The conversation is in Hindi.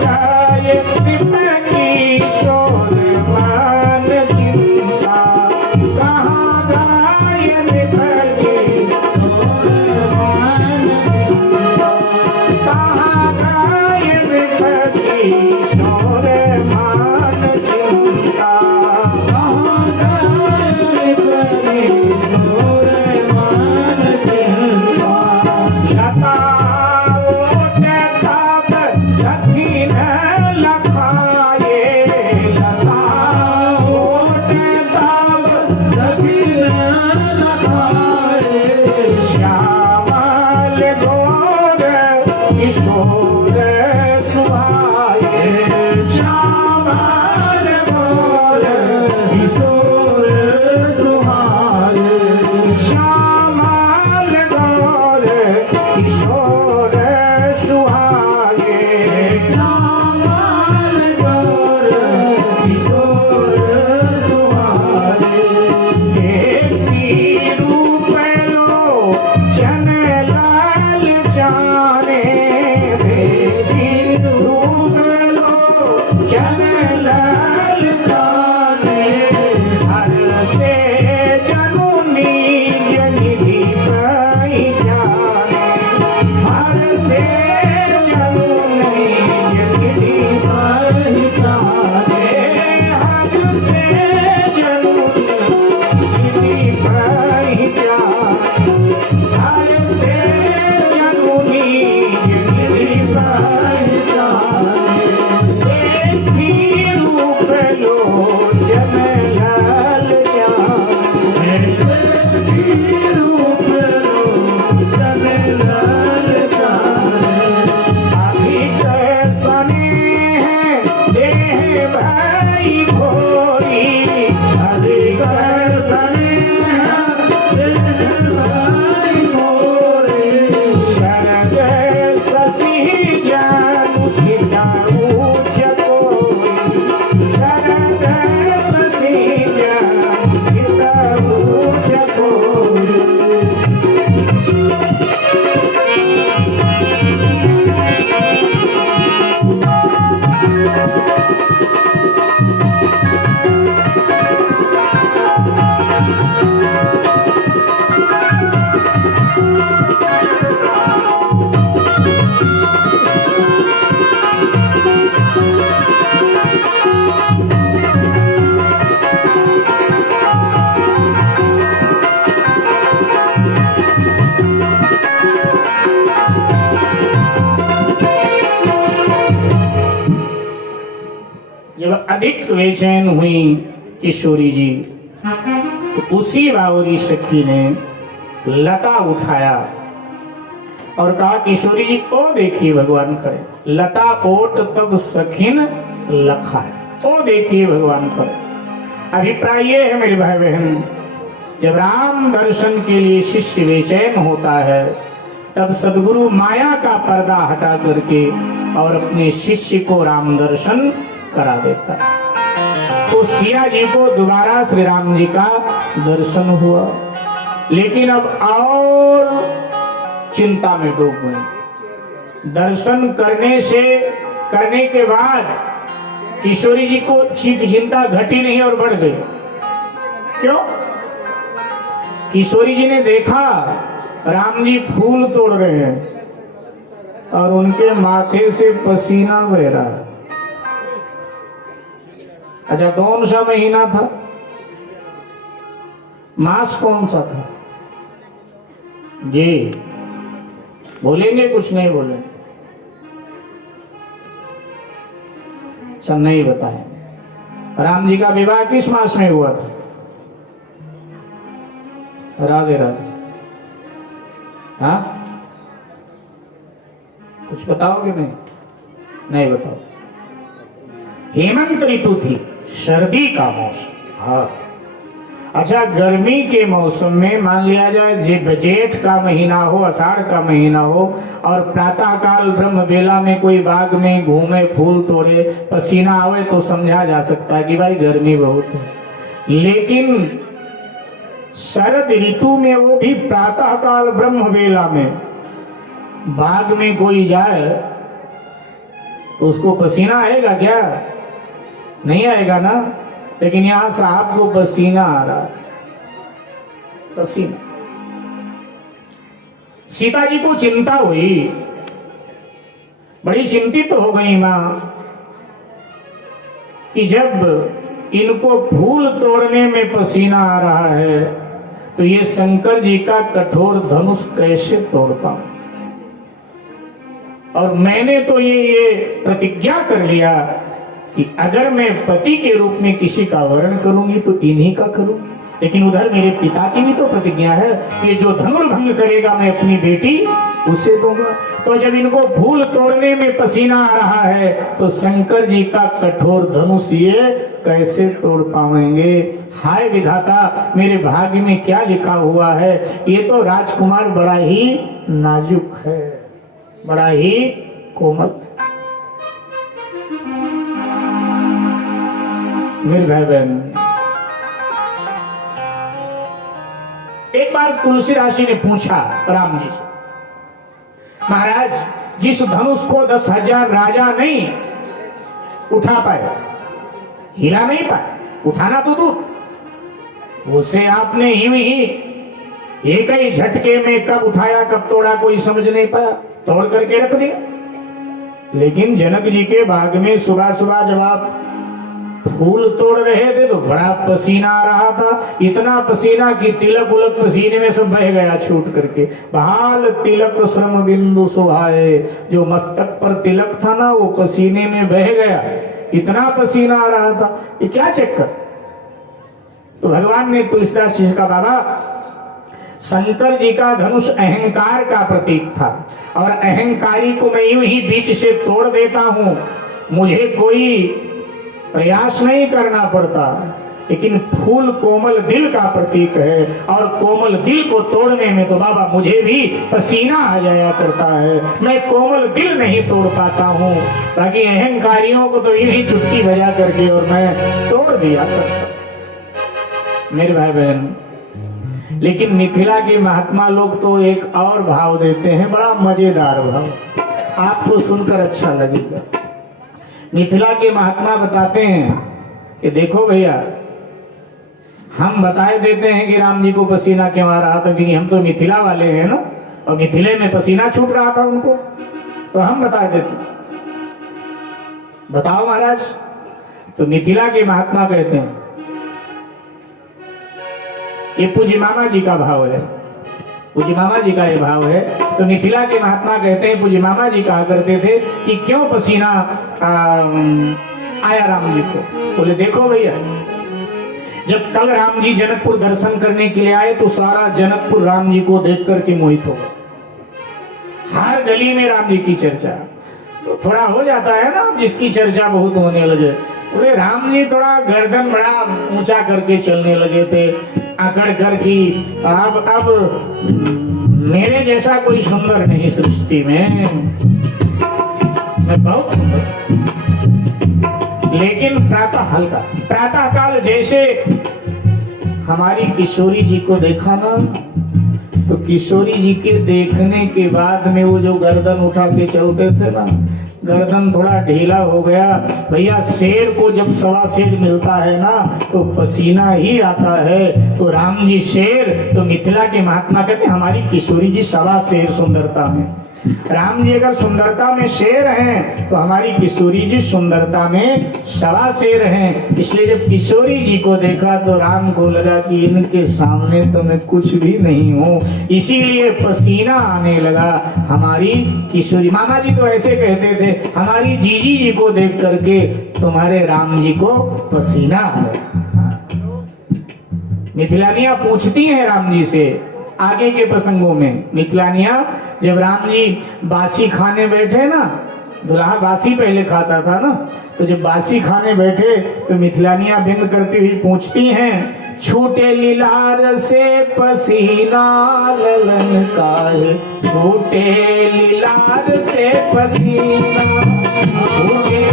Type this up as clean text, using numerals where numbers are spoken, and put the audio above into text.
गए कृप किशोर मान चिंता, कहाँ गए कृप किशोर मान चिंता, कहाँ गए कृप किशोर मान चिंता, कहाँ गए कृप किशोर मान चिंता। लता ओट तब सखीन लखाए, लता ओट तब सखीन लखाए, श्यामल गोर किशोर सुहाए, श्यामल गोर किशोर सुहाए, श्यामल गोर किशोर सुहाए, श्यामल गोर किशोर सुहाए। देखी रूप लो जन लाल जाने, देखी रूप लो जन लाल जाने, हर से जनुनी जनिधि पाई जाने, हर से जनुनी जनिधि पाई जाने, हर से जनुनी जनिधि पाई जाने, हर से जनुनी जनिधि पाई जाने। देखी रूप लो जन लाल जाने, देखी रूप लो जन लाल जाने, अभी कैसने हैं देह भाई भोरी, अभी कैसने हैं देह भाई भोरी, शरद शशि जानु चिताऊ चकोरी, शरद शशि जानु चिताऊ चकोरी। जब अधिक बेचैन हुई किशोरी जी, तो उसी बावरी सखी ने लता उठाया और कहा किशोरी जी को देखिए भगवान करे, लता ओट तब सखीन लखा है, तो देखिए भगवान करे। अभिप्राय ये है मेरे भाई बहन, जब राम दर्शन के लिए शिष्य बेचैन होता है तब सदगुरु माया का पर्दा हटा करके और अपने शिष्य को राम दर्शन करा देता है। तो सिया जी को दोबारा श्री राम जी का दर्शन हुआ, लेकिन अब और चिंता में डूब गए। दर्शन करने के बाद किशोरी जी को चिंता घटी नहीं और बढ़ गई। क्यों? किशोरी जी ने देखा राम जी फूल तोड़ रहे हैं और उनके माथे से पसीना बह रहा है। अच्छा, कौन सा महीना था? मास कौन सा था जी? बोलेंगे? कुछ नहीं बोलेंगे? अच्छा, नहीं बताएंगे। राम जी का विवाह किस मास में हुआ था? राधे राधे। हाँ, कुछ बताओगे? नहीं, नहीं बताओ। हेमंत ऋतु थी, सर्दी का मौसम। हाँ, अच्छा, गर्मी के मौसम में मान लिया जाए जेठ का महीना हो, आषाढ़ का महीना हो और प्रातः काल ब्रह्म बेला में कोई बाग में घूमे, फूल तोड़े, पसीना आवे तो समझा जा सकता है कि भाई गर्मी बहुत है। लेकिन शरद ऋतु में, वो भी प्रातः काल ब्रह्म बेला में बाग में कोई जाए तो उसको पसीना आएगा क्या? नहीं आएगा ना। लेकिन यहां साहब को पसीना आ रहा है, पसीना। सीता जी को चिंता हुई, बड़ी चिंतित हो गई मां कि जब इनको फूल तोड़ने में पसीना आ रहा है तो ये शंकर जी का कठोर धनुष कैसे तोड़ पाऊं। और मैंने तो ये प्रतिज्ञा कर लिया कि अगर मैं पति के रूप में किसी का वर्ण करूंगी तो इन्हीं का करूं। लेकिन उधर मेरे पिता की भी तो प्रतिज्ञा है कि जो धनुर्भंग करेगा मैं अपनी बेटी उसे दूंगा। तो जब इनको फूल तोड़ने में पसीना आ रहा है तो शंकर जी का कठोर धनुष ये कैसे तोड़ पाएंगे। हाय विधाता, मेरे भाग्य में क्या लिखा हुआ है। ये तो राजकुमार बड़ा ही नाजुक है, बड़ा ही कोमल। मेरे भाई बहन, एक बार तुलसी राशि ने पूछा राम जी से, महाराज जिस धनुष को 10,000 राजा नहीं उठा पाए, हिला नहीं पाए, उठाना तो दूर, उसे आपने यूं ही एक ही झटके में कब उठाया कब तोड़ा कोई समझ नहीं पाया, तोड़ करके रख दिया। लेकिन जनक जी के बाग में सुबह सुबह जब आप फूल तोड़ रहे थे तो बड़ा पसीना आ रहा था, इतना पसीना कि तिलक उलक पसीने में सब बह गया छूट करके। बहाल तिलक श्रम बिंदु सुहाए, जो मस्तक पर तिलक था ना वो पसीने में बह गया, इतना पसीना आ रहा था। ये क्या चक्कर। तो भगवान ने तुलसीदास जी का, बाबा शंकर जी का धनुष अहंकार का प्रतीक था और अहंकारी को मैं यूं ही बीच से तोड़ देता हूं, मुझे कोई प्रयास नहीं करना पड़ता। लेकिन फूल कोमल दिल का प्रतीक है और कोमल दिल को तोड़ने में तो बाबा मुझे भी पसीना आ जाया करता है, मैं कोमल दिल नहीं तोड़ पाता हूँ। ताकि अहंकारियों को तो यही चुटकी बजा करके और मैं तोड़ दिया करता। मेरे भाई बहन, लेकिन मिथिला के महात्मा लोग तो एक और भाव देते हैं, बड़ा मजेदार भाव, आपको सुनकर अच्छा लगेगा। मिथिला के महात्मा बताते हैं कि देखो भैया, हम बताए देते हैं कि राम जी को पसीना क्यों आ रहा था, क्योंकि हम तो मिथिला वाले हैं ना, और मिथिले में पसीना छूट रहा था उनको, तो हम बता देते। बताओ महाराज। तो मिथिला के महात्मा कहते हैं, ये पूज्य मामा जी का भाव है, पूज्य मामा जी का ये भाव है। तो मिथिला के महात्मा कहते हैं, पूज्य मामा जी कहा करते थे कि क्यों पसीना आया राम जी को। बोले देखो भैया, जब कल राम जी जनकपुर दर्शन करने के लिए आए तो सारा जनकपुर राम जी को देख करके मोहित हो गया। हर गली में राम जी की चर्चा, तो थोड़ा हो जाता है ना जिसकी चर्चा बहुत होने लगे। बोले राम जी थोड़ा गर्दन बड़ा ऊंचा करके चलने लगे थे, अकड़ कर की अब मेरे जैसा कोई सुंदर नहीं सृष्टि में, मैं बहुत सुंदर। लेकिन प्रातः काल जैसे हमारी किशोरी जी को देखा ना, तो किशोरी जी के देखने के बाद में वो जो गर्दन उठा के चलते थे ना, गर्दन थोड़ा ढीला हो गया। भैया शेर को जब सवा शेर मिलता है ना तो पसीना ही आता है। तो राम जी शेर, तो मिथिला के महात्मा कहते हैं हमारी किशोरी जी सवा शेर सुंदरता में। राम जी अगर सुंदरता में शेर हैं तो हमारी किशोरी जी सुंदरता में सवा शेर हैं। इसलिए जब किशोरी जी को देखा तो राम को लगा कि इनके सामने तो मैं कुछ भी नहीं हूँ, इसीलिए पसीना आने लगा। हमारी किशोरी, मामा जी तो ऐसे कहते थे, हमारी जीजी जी को देख करके तुम्हारे राम जी को पसीना आ गया। मिथिलानियां पूछती हैं राम जी से आगे के प्रसंगों में। मिथिलानिया जब राम जी बासी खाने बैठे ना, दुल्हा बासी पहले खाता था ना, तो जब बासी खाने बैठे तो मिथिलानिया व्यंग करती हुई पूछती हैं, छूटे लीलार से पसीना ललन का है, छूटे लीलार से पसीना, छूटे